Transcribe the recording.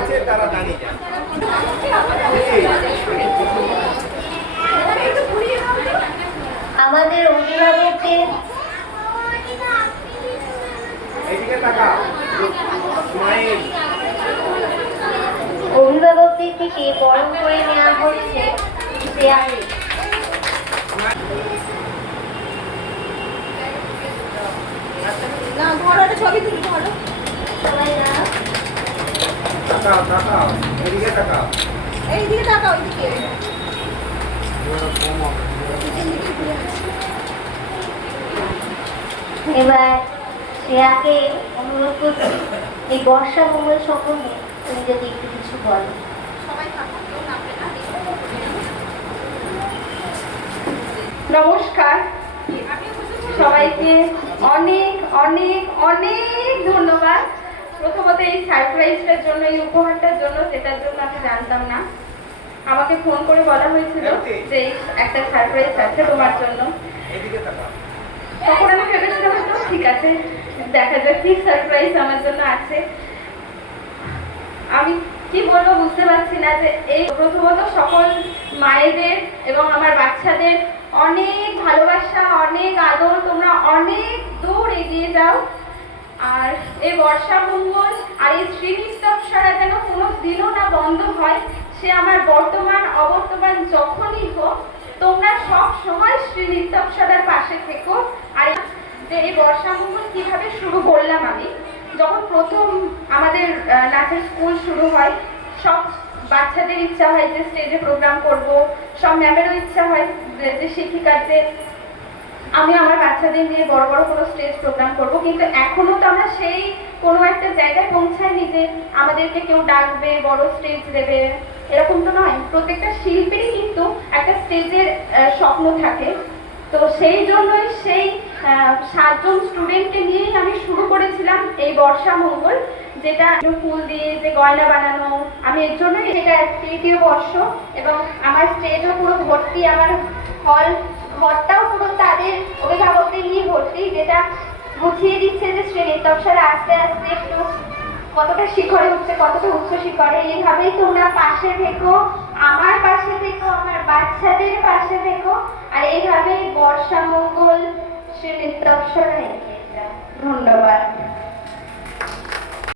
আছে তারা দাঁড়িয়ে যায়। আমাদের অভিভাবকদের এইদিকে তাকাও, স্মাইল। অভিভাবকদের থেকে বরণ করে নেওয়া হচ্ছে চেয়ারে। না ধরো একটা ছবি তুলি ধরো সবাই না তাকাও তাকাও, এইদিকে তাকাও। এইদিকে তাকাও এইদিকে এবার শ্রেয়াকে অনুরোধ করছি এই বর্ষা মঙ্গল সম্বন্ধে তুমি যদি একটু কিছু বলো। সবাই থাকো কেউ নামবে না নমস্কার সবাইকে, অনেক অনেক অনেক ধন্যবাদ। প্রথমত এই সারপ্রাইজটার জন্য, এই উপহারটার জন্য, যেটার জন্য আমি জানতাম না। আমাকে ফোন করে বলা হয়েছিল যে একটা সারপ্রাইজ আছে তোমার জন্য। এইদিকে তাকাও। তখন আমি ভেবেছিলাম তো ঠিক আছে, দেখা যাক কি সারপ্রাইজ আমার জন্য আছে। আমি কি বলবো বুঝতে পারছি না যে এই প্রথমত সকল মায়েদের এবং আমার বাচ্চাদের অনেক ভালোবাসা, অনেক আদর, তোমরা অনেক দূর এগিয়ে যাও। আর এই বর্ষা মঙ্গল আর এই শ্রীনিত্যপ্সরা যেন কোনো দিনও না বন্ধ হয়। সে আমার বর্তমান অবর্তমান যখনই হোক, তোমরা সব সময় শ্রীনিত্যপ্সরার পাশে থেকো। আর যে এই বর্ষা মঙ্গল কিভাবে শুরু করলাম, আমি যখন প্রথম আমাদের নাচের স্কুল শুরু হয়, সব বাচ্চাদের ইচ্ছা হয় যে স্টেজে প্রোগ্রাম করব, সব ম্যামেরও ইচ্ছা হয় যে শিক্ষিকাতে আমি আমার বাচ্চাদের নিয়ে বড় বড় কোনো স্টেজ প্রোগ্রাম করব। কিন্তু এখনো তো আমরা সেই কোনো একটা জায়গায় পৌঁছাইনি যে আমাদেরকে কেউ ডাকবে, বড় স্টেজ দেবে, এরকম তো নয়। প্রত্যেকটা শিল্পীরই কিন্তু একটা স্টেজের স্বপ্ন থাকে। তো সেই জন্যই সেই 7 জন স্টুডেন্টকে নিয়েই আমি শুরু করেছিলাম এই বর্ষা মঙ্গল, যেটা ফুল দিয়ে যে গয়না বানানো। আমি এর জন্যই, এটা তৃতীয় বর্ষ এবং আমার স্টেজও পুরো ভর্তি, আমার ঘরটাও পুরো তাদের অভিভাবকদের নিয়ে ভর্তি, যেটা বুঝিয়ে দিচ্ছে যে শ্রীনিত্যপ্সরা আস্তে আস্তে একটু কতটা শিখরে উঠছে, কতটা উচ্চ শিখরে। এইভাবেই তোমরা পাশে থেকো, আমার পাশে থেকো, আমার বাচ্চাদের পাশে থেকো, আর এইভাবেই বর্ষা মঙ্গল শ্রীনিত্যপ্সরা এগিয়ে যাও। ধন্যবাদ।